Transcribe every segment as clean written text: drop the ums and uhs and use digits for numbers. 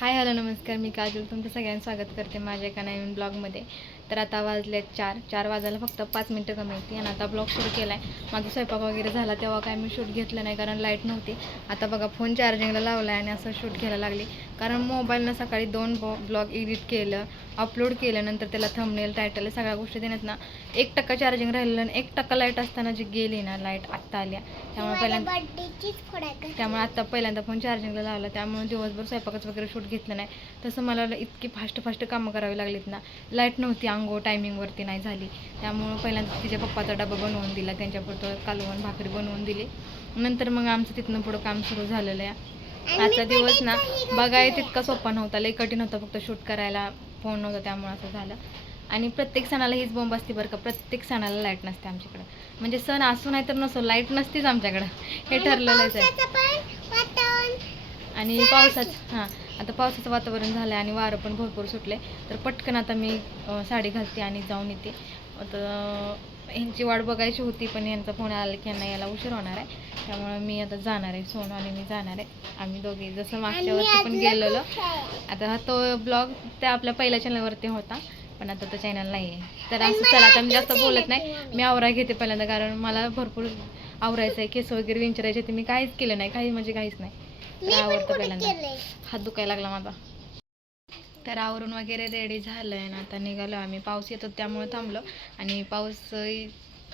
Hi hello नमस्कार, मी काजल तुमचं सगळ्यांचं स्वागत करते माझ्या एका नवीन ब्लॉगमध्ये. तर आता वाजले 4 वाजायला फक्त 5 मिनटं कमी होती आणि आता ब्लॉग सुरू केला आहे. माझा स्वयंपाक वगैरे झाला तेव्हा काय मी शूट घेतलं नाही कारण लाईट नव्हती. आता बघा फोन चार्जिंगला लावला आहे आणि असं शूट घ्यायला लागली कारण मोबाईलनं सकाळी 2 ब्लॉग एडिट केलं, अपलोड केलं, नंतर त्याला थंबनेल टायटल सगळ्या गोष्टी देण्यात ना 1% चार्जिंग राहिलेलं आणि 1% लाईट असताना जी गेली ना लाईट आत्ता आल्या. त्यामुळे आत्ता पहिल्यांदा फोन चार्जिंगला लावला, त्यामुळे दिवसभर स्वयंपाकाचं वगैरे शूट घेतलं नाही. तसं मला इतकी फास्ट कामं करावी लागलीत ना, लाईट नव्हती, अंघोळ टायमिंगवरती नाही झाली. त्यामुळं पहिल्यांदा तिच्या पप्पाचा डबा बनवून दिला, त्यांच्यापुरतं कालवण भाकरी बनवून दिली. नंतर मग आमचं तिथनं पुढं काम सुरू झालेलं आहे. आजचा दिवस ना बघाय तितका सोपा नव्हता, लई कठीण होता. फक्त शूट करायला फोन नव्हता त्यामुळे असं झालं. आणि प्रत्येक सणाला हीच बोंब असते बरं का, प्रत्येक सणाला लाईट नसते आमच्याकडं. म्हणजे सण असू नाही तर नसो लाईट नसतीच आमच्याकडं, हे ठरलेलंच आहे. आणि पावसाचं आता पावसाचं वातावरण झालं आहे आणि वारं पण भरपूर सुटले. तर पटकन आता मी साडी घालते आणि जाऊन येते. आता ह्यांची वाट बघायची होती पण यांचा फोन आला की यांना यायला उशीर होणार आहे. त्यामुळे मी आता जाणार आहे, सोनू आणि मी जाणार आहे. आम्ही दोघे जसं मागच्या वर्षी पण गेलेलो. आता हा तो ब्लॉग त्या आपल्या पहिल्या चॅनलवरती होता पण आता तो चॅनल नाही आहे. तर असं चला आता मी जास्त बोलत नाही, मी आवरा घेते पहिल्यांदा कारण मला भरपूर आवरायचं आहे. केस वगैरे विंचरायचे ते मी काहीच केलं नाही, काही म्हणजे काहीच नाही. तर आवडतं पहिल्यांदा, हात दुखायला लागला माझा. तर आवरून वगैरे रेडी झालं आहे ना, आता निघालो आम्ही. पाऊस येतो त्यामुळे थांबलो आणि पाऊस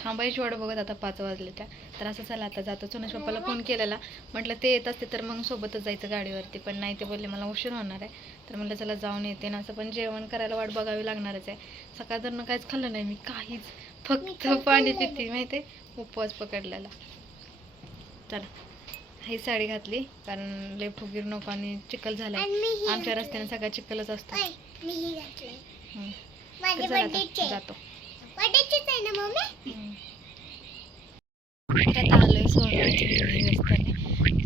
थांबायची वाट बघत आता 5 वाजले त्या. तर असं चला आता जातो. सोनूच्या पप्पाला फोन केलेला, म्हटलं ते येत असते तर मग सोबतच जायचं गाडीवरती, पण नाही, ते बोलले मला उशीर होणार आहे. तर म्हटलं चला जाऊन येते ना. असं पण जेवण करायला वाट बघावी लागणारच आहे. सकाळचं काहीच खाल्लं नाही मी, काहीच, फक्त पाणी पिते माहिती आहे, उपवास पकडलेला. चला ही साडी घातली कारण लय फुगीर नको आणि चिखल झाला आमच्या रस्त्याने, सगळा चिखलच असतो. जातो आलोय सोनं रस्त्याने.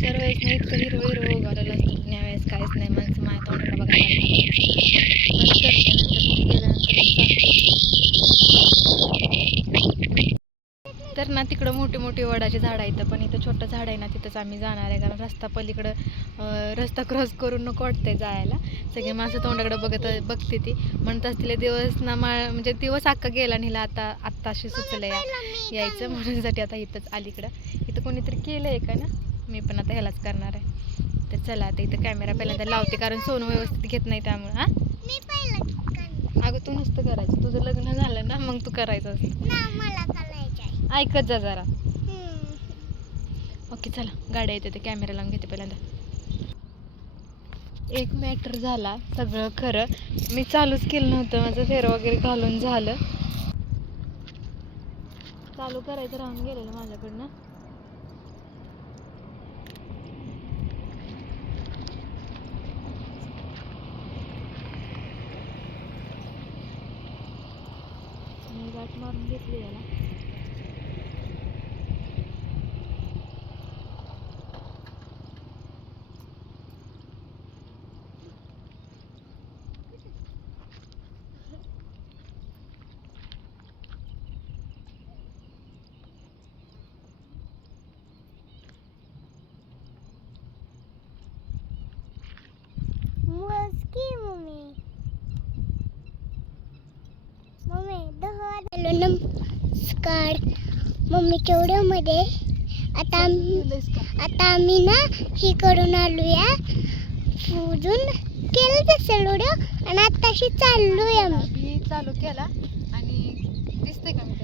दर वेळेस नाही इतकं हिरवं उगावलेलं असतं, यावेळेस काहीच नाही. माणसं माझ्या तोंडाला बघायला करते. नंतर गेल्यानंतर तर ना तिकडं मोठी वडाची झाड आहेत, पण इथं छोटं झाड आहे ना, तिथंच आम्ही जाणार आहे कारण रस्ता पलीकडं रस्ता क्रॉस करून नको वाटतंय जायला. सगळे माझं तोंडाकडे बघते ती, म्हणत असतील दिवस ना म्हणजे दिवस अख्खा गेला नेला, आत्ताशी सुचलं यायचं म्हणूनसाठी आता इथंच अलीकडं. इथं कोणीतरी केलं आहे का ना, मी पण आता ह्यालाच करणार आहे. तर चला आता इथं कॅमेरा पहिल्यांदा लावते कारण सोनू व्यवस्थित घेत नाही त्यामुळे. अगं तू नसतं करायचं, तुझं लग्न झालं ना मग तू करायचं असतं. ऐकत जा जरा. ओके चला, गाड्या येते ते कॅमेरा लावून घेते पहिल्यांदा. एक मॅटर झाला, सगळं खरं, मी चालूच केलं नव्हतं. माझं फेर वगैरे घालून झालं, चालू करायचं राहून गेलेलं माझ्याकडनं. मी गाठ मारून घेतली याला. नमस्कार मम्मीच्या व्हिडिओमध्ये आता आम्ही ना ही करून आलूया, पूजून केलं तसं व्हिडिओ आणि आताशी चाललोय आम्ही. मी चालू केला आणि दिसतंय का मी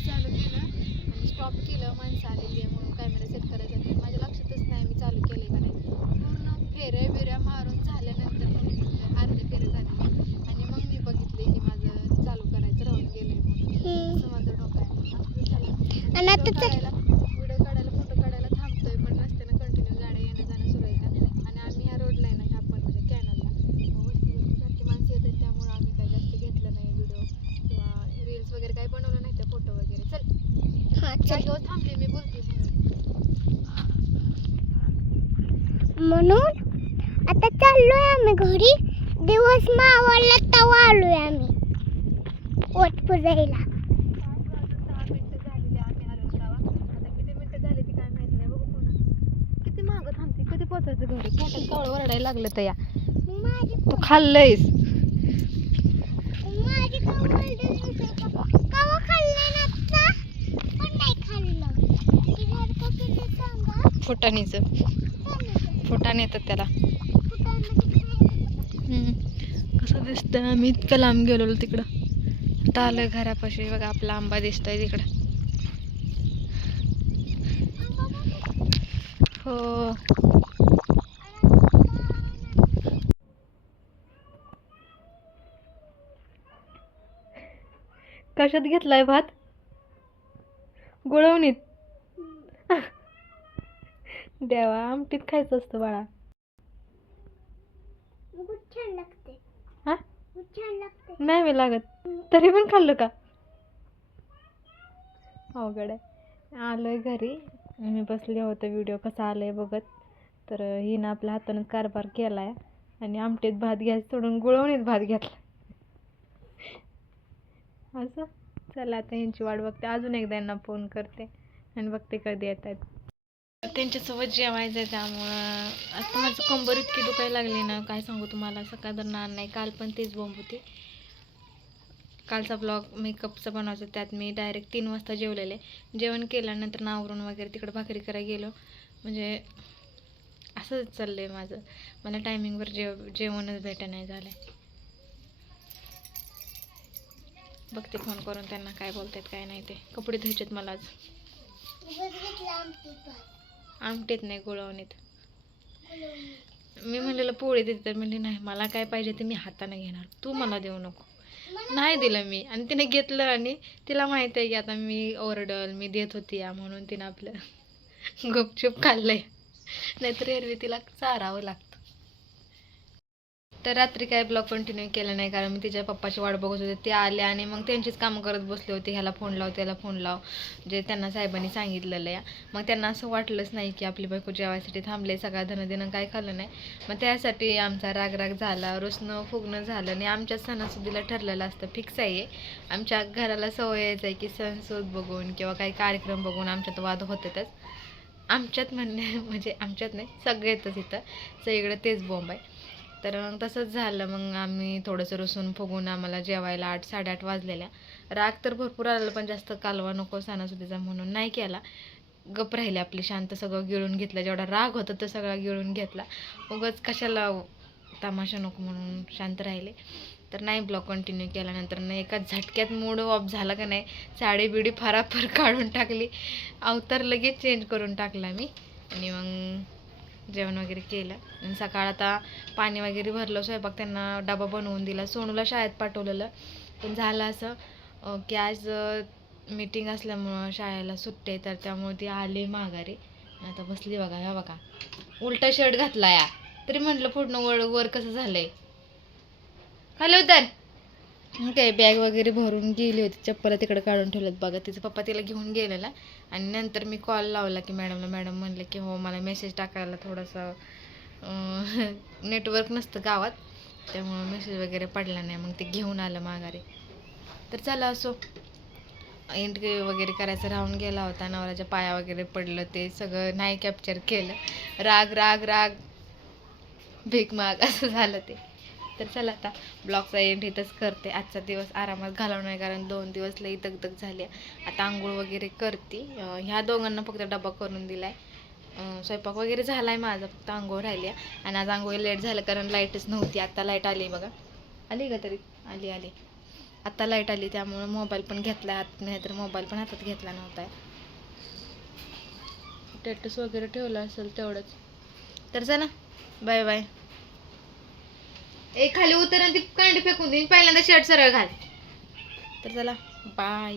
चालू केलं आणि स्टॉप केलं. माणसं आलेली आहे म्हणून कॅमेरा सेट करायसाठी माझ्या लक्षातच नाही मी चालू केले का नाही. पूर्ण फेऱ्या मारून झाल्यानंतर मग अर्धे फेरे झाले आणि मग मी बघितले की माझं चालू करायचं राहून गेलंय म्हणून. असं माझं डोकं आहे. आणि आता व्हिडिओ काढायला, फोटो काढायला थांबतोय पण रस्त्यानं कंटिन्यू गाड्या येणं जाणं सुरू येतात आणि आम्ही ह्या रोडला आहे ना, ह्या पण म्हणजे कॅनलला वस्तीवरती सारखी माणसं येतात त्यामुळे आम्ही काही जास्त घेतलं नाही व्हिडिओ किंवा रील्स वगैरे काही बनवलं नाही, त्या फोटो वगैरे. चल थांबले मी बोलते म्हणून आता चाललोय आम्ही घरी. दिवस मावळला तवा आलोय आम्ही वट पुजायला. 6 मिनिटं झालेली आम्ही आलो तेव्हा. आता किती मिनिटं झाली ती काय माहित नाही. बघू पुन्हा किती मागं थांबते, कधी पोचायचं घरी. पोटात कवळ ओरडायला लागलं तर या माझी तू खाल्लंयस. माझी कवा खाल्लं ना आता पण नाही खाल्लं ती घर का केलं सांगा फुटाणीचं फुटाणे येतात त्याला. कसं दिसतं, आम्ही इतकं लांब गेलो तिकडं. आता आलोय घरापाशी. बघा आपला आंबा दिसतोय तिकडं. हो कशात घेतलाय भात? गुळवणीत. देवा, आमटीत खायचं असतं बाळा. खूप छान लागते. हा खूप छान लागते. नाही मी लागत तरी पण खाल्लं का? अवघड आहे. आलोय घरी. मी बसले होते व्हिडिओ कसा आलाय बघत. तर हिनं आपल्या हातानं कारभार केलाय आणि आमटीत भात घ्यायचं सोडून गुळवणीत भात घेतला. असं चला आता यांची वाट बघते. अजून एकदा यांना फोन करते आणि बघते कधी येत आहेत. त्यांच्यासोबत जेवायचं आहे, त्यामुळं आता माझं कंबर इतकी दुखायला लागली ना, काय सांगू तुम्हाला. सकाळ दरम्यान नाही, काल पण तेच बॉम्ब होती. कालचा ब्लॉग मेकअपचा बनवायचा, त्यात मी डायरेक्ट 3 वाजता जेवलेले. जेवण केल्यानंतर नावरून वगैरे तिकडे भाकरी करायला गेलो. म्हणजे असंच चाललंय माझं. मला टायमिंगवर जेवणच भेटं नाही झालं आहे. बघते फोन करून त्यांना काय बोलतात काय नाही ते. कपडे धुवायचेत मला आज. आमटीत नाही, गुळवणीत. मी म्हणलेलं पोळी देते, तर म्हणले नाही मला काय पाहिजे ते मी हाताने घेणार, तू मला देऊ नको. नाही दिलं मी आणि तिने घेतलं आणि तिला माहित आहे की आता मी ओरडल, मी देत होती या म्हणून तिनं आपलं गुपचूप खाल्लंय. नाहीतर एरवी तिला चारावं लागतं. तर रात्री काय ब्लॉग कंटिन्यू केलं नाही, कारण मी तिच्या पप्पाची वाट बघत होते. ते आले आणि मग त्यांचीच कामं करत बसले होते. ह्याला फोन लाव त्याला फोन लाव, जे त्यांना साहेबांनी सांगितलेलं या. मग त्यांना असं वाटलंच नाही की आपली बायको जेवायसाठी थांबले. सगळा धनदिनं काय खाल्लं नाही. मग त्यासाठी आमचा राग झाला, रुसणं फुगणं झालं. आणि आमच्या सणासुदीला ठरलेलं असतं, फिक्स आहे. आमच्या घराला सवयच आहे की सणसूद बघून किंवा काही कार्यक्रम बघून आमच्यात वाद होतातच. आमच्यात म्हणजे आमच्यात नाही, सगळेतच इथं सगळीकडे तेच बॉम्ब आहे. तर मग तसंच झालं. मग आम्ही थोडंसं रुसून फुगून आम्हाला जेवायला 8-8:30 वाजलेल्या. राग तर भरपूर आलेला, पण जास्त कालवा नको सणासुदीचा म्हणून नाही केला. गप राहिले आपली, शांत सगळं गिळून घेतलं. जेवढा राग होता तो सगळा गिळून घेतला. उगाच कशाला तमाशा नको म्हणून शांत राहिले. तर नाही ब्लॉग कंटिन्यू केल्यानंतर नाही एका झटक्यात मूड ऑफ झाला का नाही, साडी बिडी फाराफार काढून टाकली, अवतार लगेच चेंज करून टाकला मी. आणि मग जेवण वगैरे केलं. आणि सकाळ आता पाणी वगैरे भरलं, स्वयंपाक त्यांना डबा बनवून दिला. सोनूला शाळेत पाठवलेलं, पण झालं असं की आज मीटिंग असल्यामुळं शाळेला सुट्टी आहे, तर त्यामुळे ती आले माघारी. आता बसली बघा, ह्या बघा उलटा शर्ट घातला या, तरी म्हटलं पूर्ण वर कसं झालंय. खाली उतर. काय बॅग वगैरे भरून गेली होती, चप्पल तिकडे काढून ठेवलेत बघा. तिचा पप्पा तिला घेऊन गेलेला. आणि नंतर मी कॉल लावला की मॅडमला. मॅडम म्हणले की हो मला मेसेज टाकायला थोडंसं नेटवर्क नसतं गावात, त्यामुळं मेसेज वगैरे पडला नाही. मग ते घेऊन आलं माघारी. तर चला असो, एंड वगैरे करायचं राहून गेला होता. नवऱ्याच्या पाया वगैरे पडलं, ते सगळं नाही कॅप्चर केलं. राग राग राग भीक माग असं झालं ते. तर चला आता ब्लॉगचा एंड इथंच करते. आजचा दिवस आरामात घालवणार आहे, कारण 2 दिवस लई दगदग झाली. आता आंघोळ वगैरे करते. ह्या दोघांना फक्त डबा करून दिला आहे. स्वयंपाक वगैरे झाला आहे माझा, फक्त आंघोळ राहिली आहे. आणि आज आंघोळ लेट झालं कारण लाईटच नव्हती. आत्ता लाईट आली बघा. आली का तरी? आली. आत्ता लाईट आली, त्यामुळं मोबाईल पण घेतला हातात, नाही तर मोबाईल पण हातात घेतला नव्हता. स्टेटस वगैरे ठेवला असेल तेवढंच. तर चला बाय बाय. खाली उतर आणि ती कांडी फेकून देईन, पहिल्यांदा शर्ट सरळ घाल. तर चला बाय.